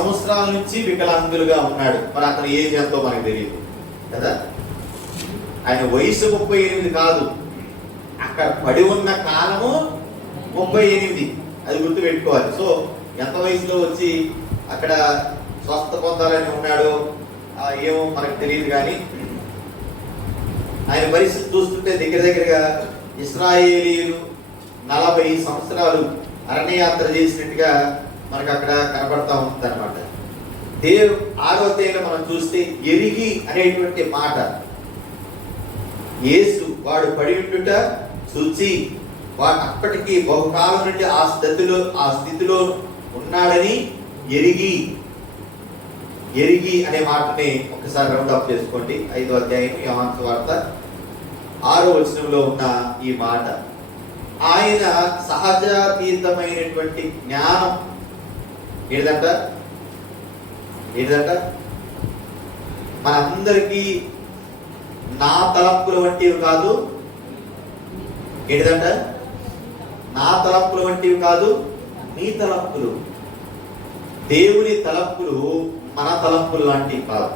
సంవత్సరాల నుంచి వికలాంగులుగా ఉన్నాడు. మరి అతను ఏజ్ ఎంతో మనకు తెలియదు కదా. ఆయన వయసు 38 కాదు, అక్కడ పడి ఉన్న కాలము 38. అది గుర్తు పెట్టుకోవాలి. సో ఎంత వయసులో వచ్చి అక్కడ స్వస్థ పొందాలని ఉన్నాడో ఏమో మనకు తెలియదు. కానీ ఆయన పరిస్థితి చూస్తుంటే దగ్గరగా ఇశ్రాయేలీయులు 40 సంవత్సరాలు అరణ్యయాత్ర చేసినట్టుగా మనకు అక్కడ కనబడతా ఉంటుంది అనమాట. 6వ అధ్యాయంలో మనం చూస్తే ఎరిగి అనేటువంటి మాట, యేసు వాడు పడి ఉండుట చూచి వాడు అప్పటికి బహుకాలం నుండి ఆ స్థితిలో ఉన్నాడని ఎరిగి అనే మాటని ఒకసారి రౌండ్ అప్ చేసుకోండి. 5వ అధ్యాయం యోహాను సువార్త 6వ వచనంలో ఉన్న ఈ మాట, ఆయన సహజాతీతమైనటువంటి జ్ఞానం ఏదంట మనందరికీ నా తలంపుల వంటివి కాదు. ఏంటిదంట? నా తలంపుల వంటివి కాదు, నీ తలంపులు. దేవుని తలంపులు మన తలంపులు లాంటివి కాదు.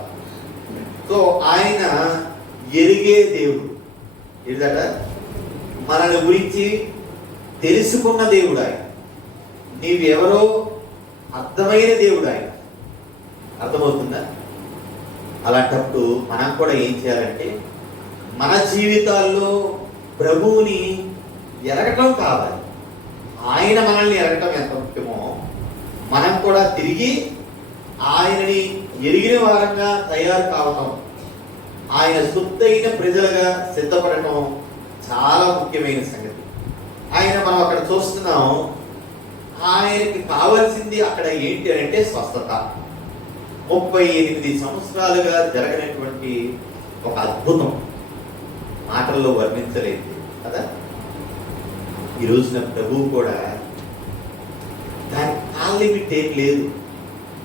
సో ఆయన ఎరిగే దేవుడు. ఏంటంట? మనల్ని గురించి తెలుసుకున్న దేవుడు ఆయన. నీవెవరో అర్థమైన దేవుడు ఆయన. అర్థమవుతుందా? అలాంటప్పుడు మనం కూడా ఏం చేయాలంటే మన జీవితాల్లో ప్రభువుని ఎరగటం కావాలి. ఆయన మనల్ని ఎరగటం ఎంత ముఖ్యమో మనం కూడా తిరిగి ఆయనని ఎరిగిన వారంగా తయారు కావటం, ఆయన సొత్తైన ప్రజలుగా సిద్ధపడటం చాలా ముఖ్యమైన సంగతి. ఆయన మనం అక్కడ చూస్తున్నాం, ఆయనకి కావాల్సింది అక్కడ ఏంటి అంటే స్వస్థత. 38 సంవత్సరాలుగా జరగనటువంటి ఒక అద్భుతం మాటల్లో వర్ణించలేదు కదా. ఈ రోజున ప్రభువు కూడా దాని కాల్ లిమిట్ ఏం లేదు.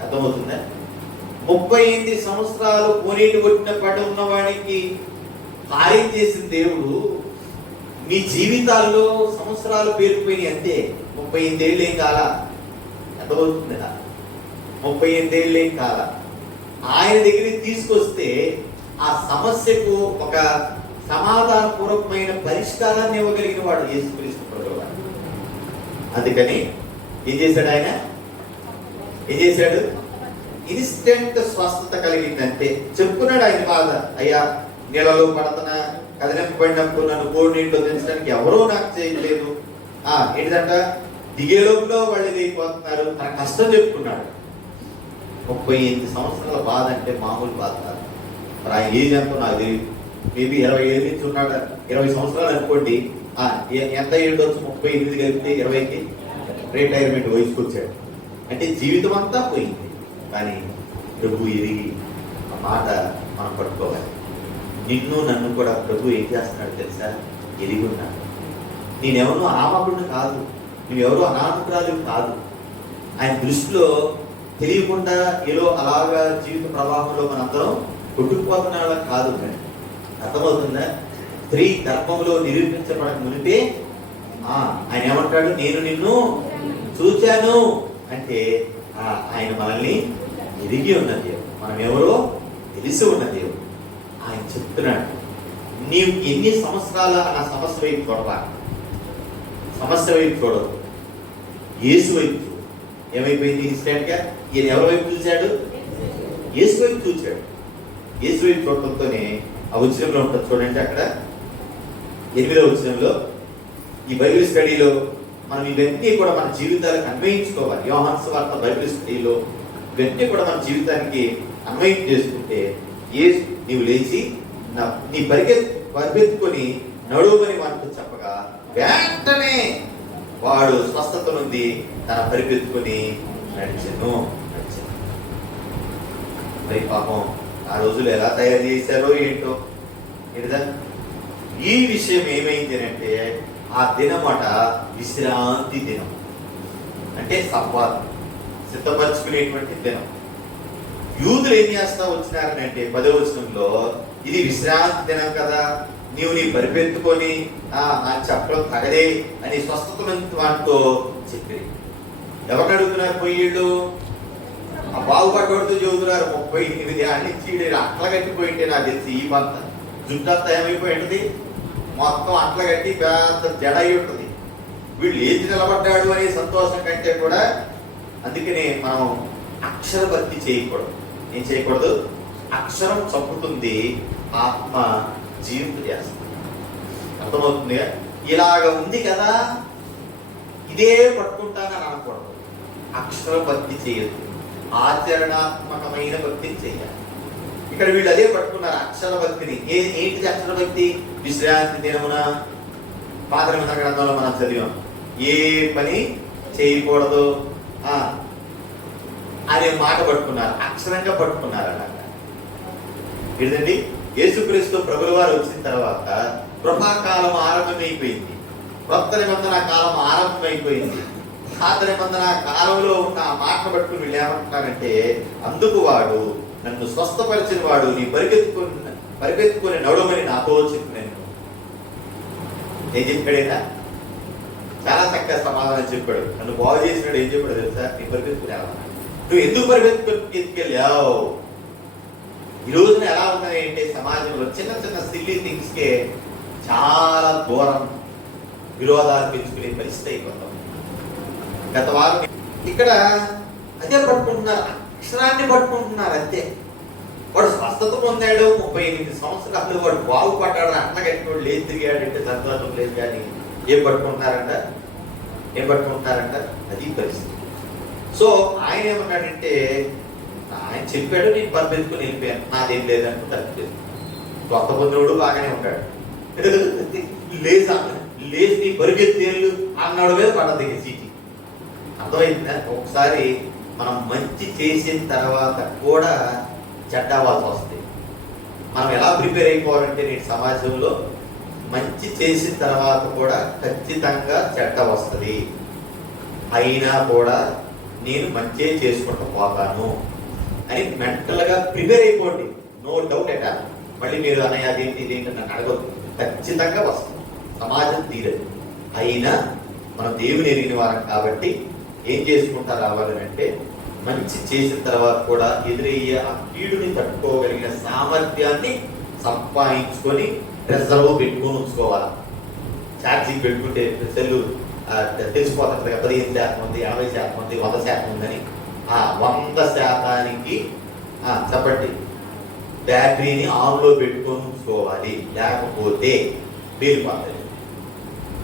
అర్థమవుతుందా? 38 సంవత్సరాలు కోనేటి కొట్టిన పడి ఉన్నవాడికి కార్యం చేసిన దేవుడు మీ జీవితాల్లో సంవత్సరాలు పేరుకుపోయినాయి అంతే. 38 ఏళ్ళు ఏం కాల. అర్థమవుతుందా? 38 ఏళ్ళు ఏం కాల. ఆయన దగ్గరికి తీసుకొస్తే ఆ సమస్యకు ఒక సమాధానపూర్వకమైన పరిష్కారాన్ని ఇవ్వగలిగిన వాడు యేసుక్రీస్తు ప్రభువు. అందుకని ఏం చేశాడు ఆయన? ఇన్స్టెంట్ స్వస్థత కలిగిందంటే చెప్పుకున్నాడు ఆయన బాధ. అయ్యా, నీళ్ళలో పడుతున్నా, కదిలింపబడినప్పుడు నన్ను కోడి నీటిలో దించడానికి ఎవరో నాకు చేయలేదు. ఏంటిదంట? దిగే లోపల వాళ్ళు ఇదైపోతున్నారు. తన కష్టం చెప్పుకున్నాడు. 38 సంవత్సరాల బాధ అంటే మామూలు బాధ కాదు. మరి ఆయన ఏజ్ ఎంతో నాకు తెలియదు. మేబీ 20 ఏళ్ళ నుంచి ఉన్నాడు. 20 సంవత్సరాలు అనుకోండి. ఎంత ఏళ్ళు వచ్చి 38 కలిపితే 20కి రిటైర్మెంట్ వయసుకు వచ్చాడు. అంటే జీవితం అంతా పోయింది. కానీ ప్రభు ఎరిగి ఆ మాట మనం పట్టుకోవాలి. నిన్ను నన్ను కూడా ప్రభు ఏం చేస్తున్నాడు తెలుసా? ఎరిగి ఉన్నాడు. నేనెవరో ఆమకుడిని కాదు, నువ్వెవరో అనామకురాలు కాదు. ఆయన దృష్టిలో తెలియకుండా ఏదో అలాగా జీవిత ప్రవాహంలో మనందరం కొట్టుకుపోతున్న వాళ్ళకి కాదు. అర్థమవుతుందా? స్త్రీ గర్భంలో నిరూపించబడక మునిపే ఆయన ఏమంటాడు? నేను నిన్ను చూచాను అంటే ఆయన మనల్ని ఎరిగి ఉన్న దేవుడు, మనం ఎవరో తెలిసి ఉన్న దేవుడు. ఆయన చెప్తున్నాడు, నీవు ఎన్ని సంవత్సరాల ఆ సమస్య వైపు చూడవా, సమస్య వైపు చూడదు, యేసు వైపు చూడు. ఏమైపోయింది ఇన్స్టెంట్గా? ఈయన ఎవరి వైపు చూశాడు? యేసు వైపు చూశాడు. యేసు వైపు చూడటంతోనే ఆ వచనంలో ఉంటుంది చూడండి. అక్కడ 8వ వచనంలో ఈ బైబిల్ స్టడీలో మనం ఇవన్నీ కూడా మన జీవితాలకు అన్వయించుకోవాలి. యోహాను సువార్త బైబిల్ స్టడీలో ఇవన్నీ కూడా మన జీవితానికి అన్వయం చేసుకుంటే, యేసు నీవు లేచి నీ పరిగెత్తుకొని నడువని మనకు చెప్పగా వెంటనే వాడు స్వస్థత నుండి తన పరిగెత్తుకొని నడిచెను. మరి పాపం ఆ రోజులు ఎలా తయారు చేశారో ఏంటో. ఏంటిదా ఈ విషయం ఏమైంది అంటే, ఆ దినమాట విశ్రాంతి దినం, అంటే సబ్బాత్, సిద్ధపరచుకునేటువంటి దినం. యూదులు ఏం చేస్తా వచ్చినారనంటే 10వ వచనంలో, ఇది విశ్రాంతి దినం కదా, నీవు నీ పరిపెత్తుకొని చెప్పడం తగదే అని స్వస్థత వాటితో చెప్పి ఎవరిని అడుగుతున్నారు? పోయిళ్ళు బాగుపడ్డోడితో చదువుతున్నారు 38 ఏళ్ళ నుంచి అట్ల కట్టిపోయింటే నాకు తెలిసి ఈ పంత జుట్టంతా ఏమైపోయింది, మొత్తం అట్ల కట్టి పెద్ద జడ అయి ఉంటుంది. వీళ్ళు లేచి నిలబడ్డాడు అనే సంతోషం కంటే కూడా, అందుకనే మనం అక్షర భక్తి చేయకూడదు. ఏం చేయకూడదు? అక్షరం చంపుతుంది, ఆత్మ జీవిత చేస్తుంది. అర్థమవుతుంది? ఇలాగ ఉంది కదా, ఇదే పట్టుకుంటానని అనకూడదు. అక్షర భక్తి చేయొద్దు, ఆచరణాత్మకమైన భక్తిని చేయాలి. ఇక్కడ వీళ్ళు అదే పట్టుకున్నారు, అక్షర భక్తిని. ఏంటిది అక్షర భక్తి? విశ్రాంతి దినమున పాత నిబంధన గ్రంథంలో మనం చదివాం, ఏ పని చేయకూడదు అనే మాట పట్టుకున్నారు, అక్షరంగా పట్టుకున్నారు. అలాగా ఏంటండి, యేసుక్రీస్తు ప్రభుల వారు వచ్చిన తర్వాత కృపాకాలం ఆరంభమైపోయింది, కొత్త నిబంధన కాలం ఆరంభమైపోయింది. పాత నిబంధన కాలంలో ఉన్న ఆ మాటను పట్టుకుని వీళ్ళు ఏమంటున్నారంటే, అందుకు వాడు నన్ను స్వస్థపరిచిన వాడు నీ పరిగెత్తుకుని నడవమని నాతో చెప్పినాను. ఏం చెప్పాడైనా? చాలా చక్కగా సమాధానం చెప్పాడు. నన్ను బాగు చేసినాడు. ఏం చెప్పాడు తెలుసా? నీ పరిగెత్తుకుని వెళ్ళాలి. నువ్వు ఎందుకు పరిగెత్తుకెళ్ళావు? ఈ రోజున ఎలా ఉన్నాయి అంటే, సమాజంలో చిన్న చిన్న సిల్లీ థింగ్స్ కే చాలా దూరం విరోధాలు పెంచుకునే పరిస్థితి అయిపోతాం. గత వారం ఇక్కడ అదే పట్టుకుంటున్నారు, అక్షరాన్ని పట్టుకుంటున్నారు అంతే. వాడు స్వస్థత పొందాడు, 38 సంవత్సరాలు వాడు బాగుపడ్డాడు, అట్లా కట్టినోడు లేదు తిరిగాడంటే సంతోషం లేదు. కానీ ఏం పట్టుకుంటున్నారంట? అది పరిస్థితి. సో ఆయన ఏమన్నాడంటే, ఆయన చెప్పాడు, నేను పరిగెత్తుకుని వెళ్ళిపోయాను, నాదేం లేదంటూ తప్పిపోయింది. కొత్త పొందినోడు బాగానే ఉంటాడు, లేచి నీ పరిగెత్తేళ్ళు అన్నాడు మీద పడ్డది సీటీ. అర్థమైందా? ఒకసారి మనం మంచి చేసిన తర్వాత కూడా చెడ్డ అవ్వాల్సి వస్తుంది. మనం ఎలా ప్రిపేర్ అయిపోవాలంటే, నేటి సమాజంలో మంచి చేసిన తర్వాత కూడా ఖచ్చితంగా చెడ్డ వస్తుంది. అయినా కూడా నేను మంచి చేసుకుంటూ పోతాను అని మెంటల్గా ప్రిపేర్ అయిపోండి. నో డౌట్ ఎట. మళ్ళీ మీరు అన్నయ్య అదేంటి ఇదేంటి నన్ను అడగదు, ఖచ్చితంగా వస్తుంది. సమాజం తీరదు. అయినా మనం దేవుని ఎరిగిన వారం కాబట్టి ఏం చేసుకుంటా రావాలంటే, మంచి చేసిన తర్వాత కూడా ఎదురయ్యే ఆ కీడుని తట్టుకోగలిగిన సామర్థ్యాన్ని సంపాదించుకొని రిజర్వ్ పెట్టుకొని ఉంచుకోవాలి. ఛార్జింగ్ పెట్టుకుంటే సెల్లు తెలిసిపోతుంది, 15% ఉంది, 80% ఉంది, 100% ఉందని. 100%కి చెప్పండి, బ్యాటరీని ఆన్లో పెట్టుకొని ఉంచుకోవాలి. లేకపోతే పేలిపోతుంది.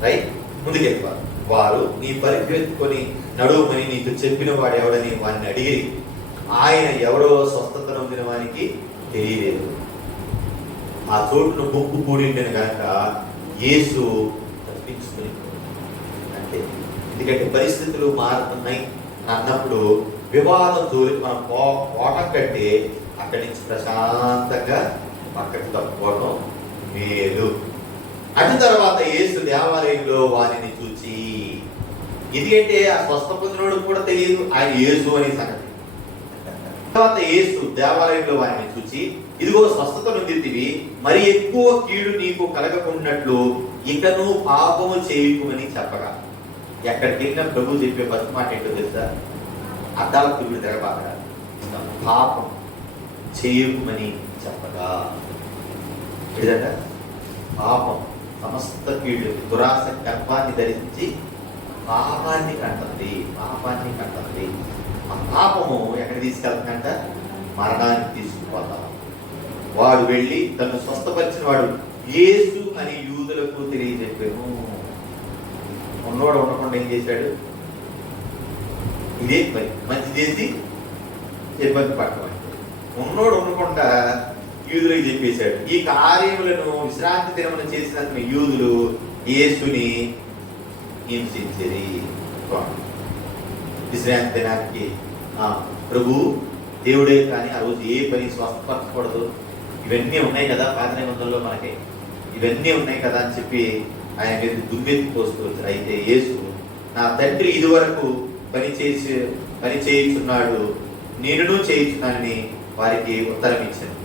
రైట్, ముందుకెళ్ళిపోవాలి. వారు నీ పరిగెత్తుకొని నడువమని నీకు చెప్పిన వాడు ఎవడని వాడిని అడిగి, ఆయన ఎవరో స్వస్థత నొందిన వానికి తెలియలేదు. ఆ చోటును గుంపు కూడిండిన కనుక యేసు తప్పించుకుని అంటే, ఎందుకంటే పరిస్థితులు మారుతున్నాయి అన్నప్పుడు వివాదం జోలికి మనం పోవటం కంటే అక్కడి నుంచి ప్రశాంతంగా పక్కకి తప్పుకోవడం మేలు. అటు తర్వాత యేసు దేవాలయంలో వారిని చూచి, ఎందుకంటే ఆ స్వస్థ పొందినోడు కూడా తెలియదు ఆయన యేసు అనే సంగతి. తర్వాత యేసు దేవాలయంలో వారిని చూచి, ఇదిగో స్వస్థత నొందితివి, మరి ఎక్కువ కీడు నీకు కలగకున్నట్లు ఇకను పాపము చేయకుమని చెప్పగా. ఎక్కడికి వెళ్ళినా ప్రభు చెప్పే ఫస్ట్ మాట ఏంటో తెలుసా? అద్దాల కీడు తెరబాక, పాపం చేయకుమని చెప్పగా. ఏదంట? పాపం సమస్త కీడు, దురాశ గర్భాన్ని ధరించి పాపాన్ని కంటుంది. ఆ పాపము ఎక్కడ తీసుకెళ్తుందంట? మరణానికి తీసుకుపోతాం. వాడు వెళ్ళి తను స్వస్థపరిచిన వాడు యేసు అని యూదులకు తెలియజెప్పాను. ఉన్నోడు ఉండకుండా ఏం చేశాడు? ఇదే పని, మంచి చేసి ఇబ్బంది పడటం. ఉన్నోడు ఉండకుండా యూదులకు చెప్పేశాడు. ఈ కార్యములను విశ్రాంతి దినమున చేసినందుకు యూదులు యేసుని హింసించేది. విశ్రాంతి దినానికి ప్రభు దేవుడే కానీ ఆ రోజు ఏ పని స్వస్థపరచకూడదు, ఇవన్నీ ఉన్నాయి కదా పాత నిబంధనలో, మనకి ఇవన్నీ ఉన్నాయి కదా అని చెప్పి ఆయన మీద దుమ్మెత్తి పోసుకోవచ్చు. అయితే యేసు, నా తండ్రి ఇదివరకు పని చేయుచున్నాడు, నేనును చేయుచున్నానని వారికి ఉత్తరం ఇచ్చాను.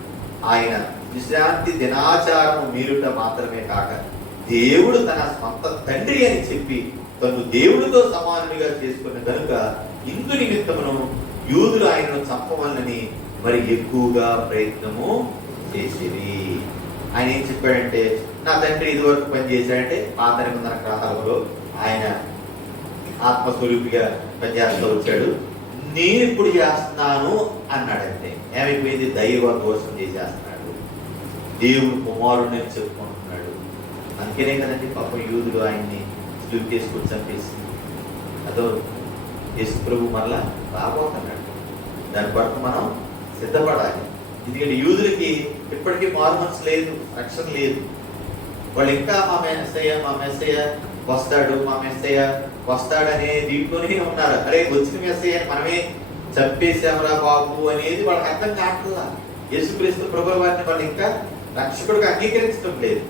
ఆయన విశ్రాంతి దినాచారం మీరుట మాత్రమే కాక దేవుడు తన స్వంత తండ్రి అని చెప్పి తను దేవుడితో సమానుడిగా చేసుకున్న కనుక ఇందు నిమిత్తమును యూదులు ఆయనను చంపవాలని మరి ఎక్కువగా ప్రయత్నము చేసేది. ఆయన ఏం చెప్పాడంటే, నా తండ్రి ఇదివరకు పని చేశాడంటే పాత నిబంధన గ్రంథాలలో ఆయన ఆత్మస్వరూపిగా పనిచేస్తూ వచ్చాడు, నేను ఇప్పుడు చేస్తున్నాను అన్నాడంటే ఏమైపోయింది? దైవ దోషం చేసేస్తున్నాడు, దేవుడు కుమారుడు అని చెప్పుకుంటున్నాడు. అందుకనే కదండి పాపం యూదులు ఆయన్ని స్లిప్ చేసుకుని చంపేసి అదో యేసు ప్రభు మరలా రాబోతున్నాడు. దాని కొరకు మనం సిద్ధపడాలి. ఎందుకంటే యూదులకి ఇప్పటికీ మారు మనసు లేదు, రక్షణ లేదు. వాళ్ళు ఇంకా మా మెస్సయ్య వస్తాడు, మా మెస్సయ్య వస్తాడనే దీంట్లోనే ఉన్నారు. అరే వచ్చిన మెస్సయ్య మనమే చంపేశామరా బాబు అనేది వాళ్ళకి అర్థం కావట్లా. యేసుక్రీస్తు ప్రభుల వారిని వాళ్ళు ఇంకా రక్షకుడిగా అంగీకరించడం లేదు.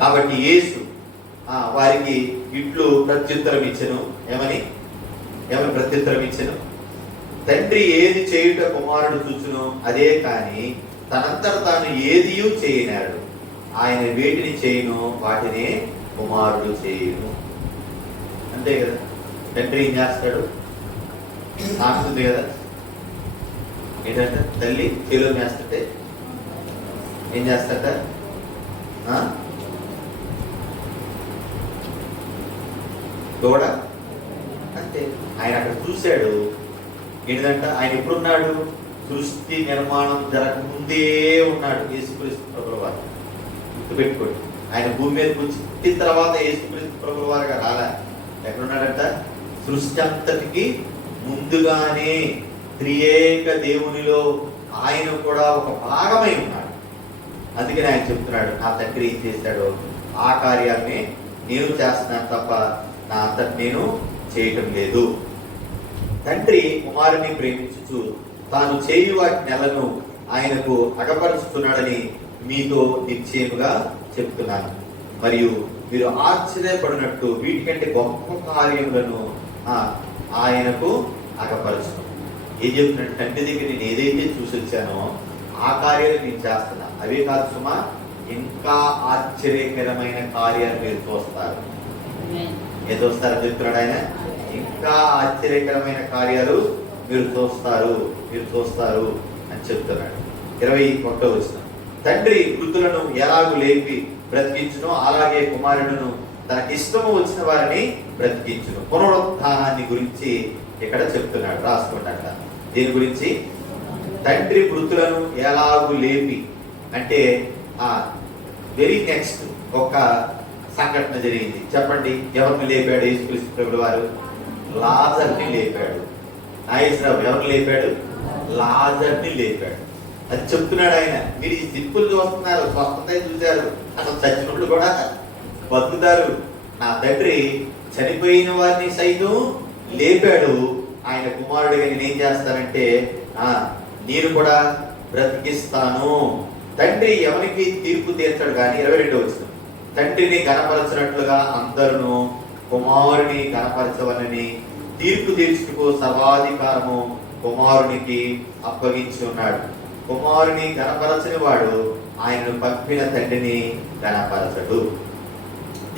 కాబట్టి యేసు వారికి ఇట్లు ప్రత్యుత్తరం ఇచ్చను. ఏమని ప్రత్యుత్తరం ఇచ్చను? తండ్రి ఏది చేయుట కుమారుడు చూచును అదే కాని తనంతట తాను ఏదియూ చేయనాడు. ఆయన వేటిని చేయను వాటినే కుమారుడు చేయును. అంతే కదా. తండ్రి ఏం చేస్తాడు? నాకుతుంది కదా. ఏంటంటే తల్లి చేలో వేస్తుంటే ఏం చేస్తాట? దూడ అంతే. ఆయన అక్కడ చూశాడు. ఏంటంట? ఆయన ఎప్పుడున్నాడు? సృష్టి నిర్మాణం జరగకముందే ఉన్నాడు యేసుక్రీస్తు ప్రభుల వారు. గుర్తుపెట్టుకోండి. ఆయన భూమి మీద పుట్టిన తర్వాత యేసుక్రీస్తు ప్రభుల వారుగా రాలా. ఎక్కడున్నాడంట? సృష్టి అంతటికి ముందుగానే త్రియేక దేవునిలో ఆయన కూడా ఒక భాగమై ఉన్నాడు. అందుకని ఆయన చెప్తున్నాడు, నా తండ్రి ఏం చేశాడో ఆ కార్యాన్ని నేను చేస్తున్నాను తప్ప నా అంతటి నేను చేయటం లేదు. తండ్రి కుమారుని ప్రేమించుచు తాను చేయు వాటి నెలను ఆయనకు అగపరుచుతున్నాడని మీతో నిశ్చయముగా చెప్తున్నాను. మరియు మీరు ఆశ్చర్యపడినట్టు వీటికంటే గొప్ప కార్యములను ఆయనకు అగపరచును. ఏం చెప్తున్నాడు? తండ్రి దగ్గర నేను ఏదైతే చూసి వచ్చానో ఆ కార్యాలు నేను చేస్తున్నా. అవే కాదు సుమా, ఇంకా ఆశ్చర్యకరమైన కార్యాలు మీరు చూస్తారు. ఏం చూస్తారని చెప్తున్నాడు ఆయన? ఇంకా ఆశ్చర్యకరమైన కార్యాలు మీరు చూస్తారు అని చెప్తున్నాడు. 21వ వచనం, తండ్రి వృద్ధులను ఎలాగూ లేపి బ్రతికించును అలాగే కుమారుడును తనకిష్టము వచ్చిన వారిని బ్రతికించును. పునరుత్థానాన్ని గురించి ఇక్కడ చెప్తున్నాడు. రాసుకుంటాడ. దీని గురించి తండ్రి వృద్ధులను ఎలాగూ లేపి అంటే వెరీ నెక్స్ట్ ఒక సంఘటన జరిగింది. చెప్పండి, ఎవరిని లేపాడు యేసుక్రీస్తు ప్రభుల వారు? లాజర్ని లేపాడు. నాగేశ్వరరావు ఎవరిని లేపాడు? లాజర్ని లేపాడు. అది చెప్తున్నాడు ఆయన. మీరు ఈ సింపుల్ చూస్తున్నారు, స్వస్థత చూశారు, అసలు చచ్చినప్పుడు కూడా బతుకుతారు. నా తండ్రి చనిపోయిన వారిని సైతం లేపాడు. ఆయన కుమారుడిగా నేనేం చేస్తానంటే నేను కూడా బ్రతికిస్తాను. తండ్రి ఎవరికి తీర్పు తీర్చాడు కానీ 22వ వచనం, తండ్రిని గణపరచినట్లుగా అందరూ కుమారుని గణపరచవలని తీర్పు తీర్చుటకు సర్వాధికారము కుమారునికి అప్పగించి ఉన్నాడు. కుమారుని గణపరచని వాడు ఆయనను పంపిన తండ్రిని గణపరచడు.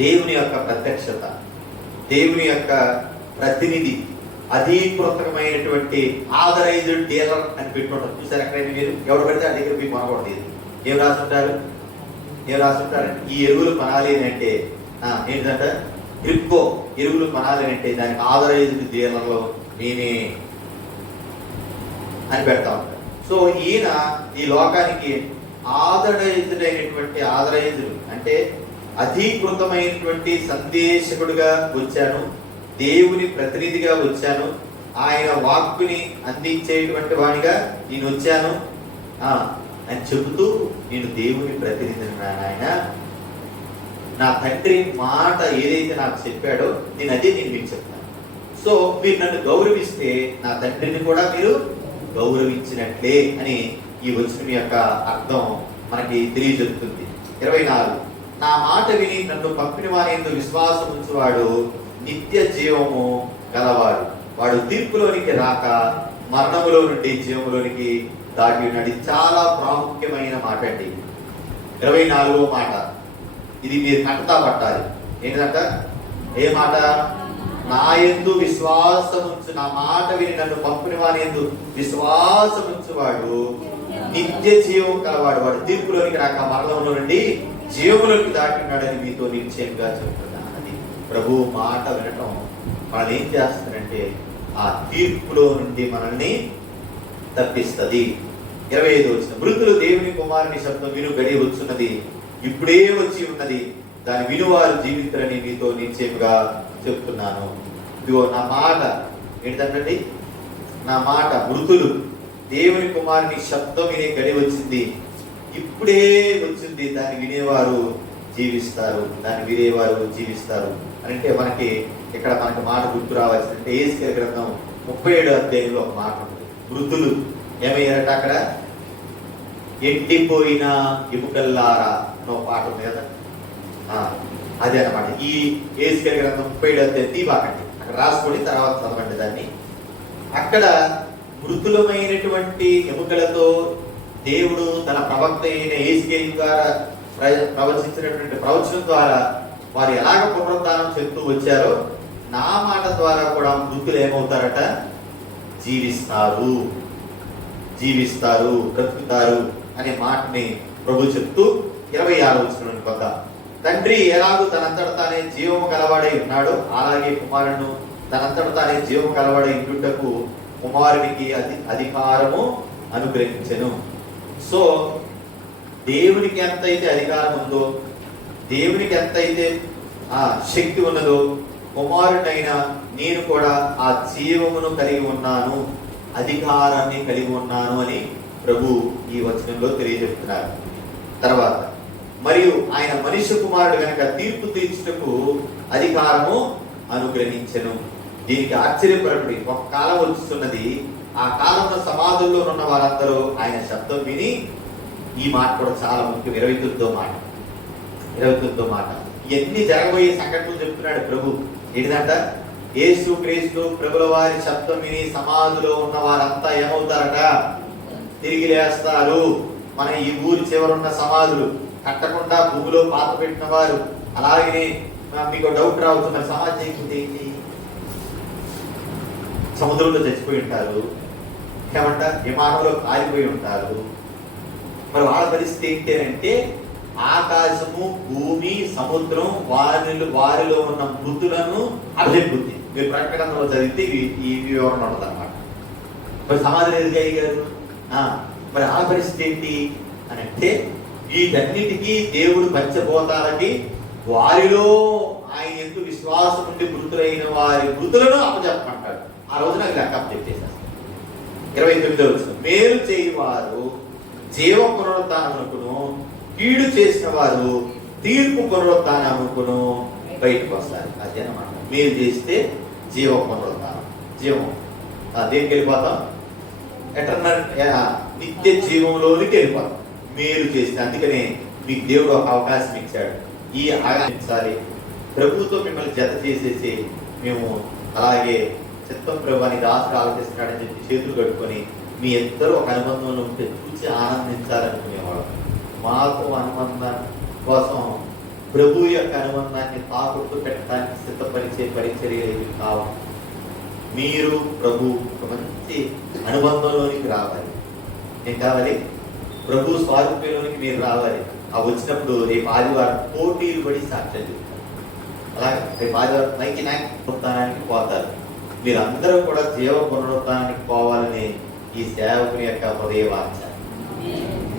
దేవుని యొక్క ప్రత్యక్షత, దేవుని యొక్క ప్రతినిధి, అధీకృతమైనటువంటి ఆథరైజ్డ్ డీలర్ అని పెట్టుకుంటారు. చూసారు ఎక్కడైనా మీరు? ఎవరు పడితే ఆ దగ్గర మీకు కొనకూడదు. ఏం రాసుంటారు? ఈ ఎరువులు కొనాలి అంటే ఏంటంటే ట్రిప్కో ఎరువులు కొనాలి అంటే దానికి ఆథరైజ్డ్ డీలర్లో నేనే అని పెడతా ఉంటారు. సో ఈయన ఈ లోకానికి ఆథరైజ్డ్ అంటే అధీకృతమైనటువంటి సందేశకుడిగా వచ్చాను, దేవుని ప్రతినిధిగా వచ్చాను, ఆయన వాక్కుని అందించేటువంటి వాడిగా నేను వచ్చాను అని చెబుతూ, నేను దేవుని ప్రతినిధిని నాయన, నా తండ్రి మాట ఏదైతే నాకు చెప్పాడో నేను మీకు చెప్తాను. సో మీరు నన్ను గౌరవిస్తే నా తండ్రిని కూడా మీరు గౌరవించినట్లే అని ఈ వచనం యొక్క అర్థం మనకి తెలియజెప్తుంది. 24, నా మాట విని నన్ను పంపిన వారి యందు విశ్వాసం ఉంచువాడు నిత్య జీవము గలవాడు, వాడు తీర్పులోనికి రాక మరణములో నుండి జీవములోనికి దాటి ఉన్నాడు. చాలా ప్రాముఖ్యమైన మాట అండి. 24వ మాట, ఇది మీరు కంటతా పట్టాలి. ఏంటంట? ఏ మాట? నా యందు విశ్వాసముంచు, నా మాట విని నన్ను పంపిన వాని యందు విశ్వాసముంచువాడు నిత్య జీవం కలవాడు. వాడు తీర్పులోనికి రాక మరణంలో నుండి జీవములోకి దాటినాడని మీతో నిశ్చయంగా చెప్తున్నాను. అది ప్రభు మాట వినటం వాళ్ళు ఏం చేస్తారంటే ఆ తీర్పులో నుండి మనల్ని తప్పిస్తుంది. 25 వచ్చిన మృతులు దేవుని కుమారుని శబ్దం విను గడి వచ్చున్నది, ఇప్పుడే వచ్చి ఉన్నది, దాని వినువారు జీవితులని మీతో నిశ్చయముగా చెప్తున్నాను. ఇదిగో నా మాట ఏంటంటే, నా మాట మృతులు దేవుని కుమారుని శబ్దం వినే గడి వచ్చింది, ఇప్పుడే వచ్చింది, దాన్ని వినేవారు జీవిస్తారు, దాన్ని వినేవారు జీవిస్తారు అంటే మనకి ఇక్కడ మనకి మాట గుర్తు రావాల్సిందంటే యేసయ్య గ్రంథం 37వ అధ్యాయంలో ఒక మాట ఉంది. మృతులు ఏమయ్యారట అక్కడ, ఎండిపోయిన ఎముకల్లారా అనే పాట ఉంది కదా, అదే అనమాట. ఈ యేసయ్య గ్రంథం 37వ అధ్యాయం తీబాకండి, అక్కడ రాసుకొని తర్వాత చదవండి దాన్ని. అక్కడ మృతులమైనటువంటి ఎముకలతో దేవుడు తన ప్రవక్త అయిన యేసయ్య ద్వారా ప్రవచించినటువంటి ప్రవచనం ద్వారా వారు ఎలాగ పునరుద్ధానం చెప్తూ వచ్చారో నా మాట ద్వారా కూడా మృతులు ఏమవుతారట, జీవిస్తారు, జీవిస్తారు, బ్రతుకుతారు అనే మాటని ప్రభు చెప్తూ 26వ వచనం కొద్ద, తండ్రి ఎలాగూ తనంతట తానే జీవము కలవాడై ఉన్నాడో అలాగే కుమారుడు తనంతట తానే జీవము కలవాడై ఉండుటకు కుమారునికి అధికారము అనుగ్రహించెను. సో దేవునికి ఎంతైతే అధికారం ఉందో, దేవునికి ఎంతైతే శక్తి ఉన్నదో, కుమారుడైనా నేను కూడా ఆ జీవమును కలిగి ఉన్నాను, అధికారాన్ని కలిగి ఉన్నాను అని ప్రభు ఈ వచనంలో తెలియజెప్తున్నారు. తర్వాత మరియు ఆయన మనిషి కుమారుడు కనుక తీర్పు తీర్చుటకు అధికారము అనుగ్రహించెను. దీనికి ఆశ్చర్యపరపడి ఒక కాలం వచ్చుతున్నది, ఆ కాలంలో సమాధుల్లో ఉన్న వారందరూ ఆయన శబ్దం విని, ఈ మాట కూడా చాలా ముఖ్యం, 29వ మాట ఎన్ని జరగబోయే సంఘటనలు చెప్తున్నాడు ప్రభు. ఏంటంట, యేసు క్రీస్తు ప్రభుల వారి శబ్దం విని సమాధిలో ఉన్న వారంతా ఏమవుతారట, తిరిగి లేస్తారు. మన ఈ ఊరి చివరున్న సమాధులు కట్టకుండా భూమిలో పాత పెట్టిన వారు, అలాగే మీకు డౌట్ రావచ్చు, మరి సమాధి చేయకపోతే ఏంటి, సముద్రంలో చచ్చిపోయి ఉంటారు, ఏమంట విమానంలో కాలిపోయి ఉంటారు, మరి వాళ్ళ పరిస్థితి ఏంటి అంటే ఆకాశము, భూమి, సముద్రం వారిలో ఉన్న మృతులను అభివృద్ధి. మీరు ప్రకటనలో చదివితే ఈ వివరణ ఉండదు అనమాట. మరి సమాధి ఎదుగు అయ్యారు, మరి ఆ పరిస్థితి ఏంటి అని అంటే వీటన్నిటికీ దేవుడు పంచభూతాలకి వారిలో ఆయన ఎందుకు విశ్వాసం ఉండి మృతులైన వారి మృతులను అప్పచెప్పమంటాడు. ఆ రోజు నాకు లెక్క అప్పచెప్పేశారు. 29వ వచనం, మేలు చేయవారు జీవ పునరుద్ధానమును, కీడు చేసిన వారు తీర్పు పునరుద్ధానమును బయటకు వస్తారు. అదేనమాట, మేలు చేస్తే జీవ పునరుద్ధానం, జీవం దేనికి వెళ్ళిపోతాం, ఎటర్నల్ నిత్య జీవంలోనికి వెళ్ళిపోతాం మేలు చేస్తే. అందుకనే మీకు దేవుడు ఒక అవకాశం ఇచ్చాడు. ఈ ఆగాలి ప్రభుతో మిమ్మల్ని జత చేసేసి మేము అలాగే చిత్తం ప్రభు అని దాసుడు ఆలోచిస్తున్నాడని చెప్పి చేతులు కట్టుకొని మీ ఇద్దరు ఒక అనుబంధంలో ఉంటే చూసి ఆనందించాలనుకునేవాడు. మాకు అనుబంధం కోసం ప్రభు యొక్క అనుబంధాన్ని తాకుట్టు పెట్టడానికి సిద్ధపరిచే పరిచర్యలు కావాలి. మీరు ప్రభు ఒక మంచి అనుబంధంలోనికి రావాలి. ఏం కావాలి, ప్రభు స్వారూప్యంలోనికి మీరు రావాలి. ఆ వచ్చినప్పుడు రేపు ఆదివారం పోటీలు పడి సాక్ష్యం చెప్తారు. అలాగే రేపు ఆదివారం మైకి పునరుత్థానానికి పోతారు. మీరందరూ కూడా జీవ పునరుత్థానానికి పోవాలని ఈ సేవకుని యొక్క హృదయ వాంఛ.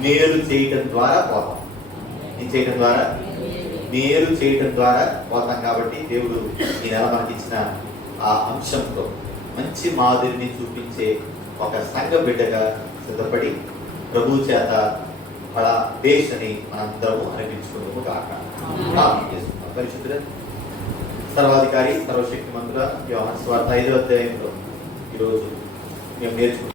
మేలు చేయటం ద్వారా పోతాం, ఏం చేయటం ద్వారా, మేలు చేయటం ద్వారా పోతాం. కాబట్టి దేవుడు ఈ నెల మనకి ఇచ్చిన ఆ అంశంతో మంచి మాదిరిని చూపించే ఒక సంఘ బిడ్డగా సిద్ధపడి ప్రభు చేత వాళ్ళ దేశని మనందరము అనిపించుకుంటూ కాక ప్రార్థన చేసుకుంటాం. పరిశుద్ధ సర్వాధికారి సర్వశక్తి మంతుల యోహాను సువార్త 5వ అధ్యాయంలో ఈరోజు మేము నేర్చుకుంటాం.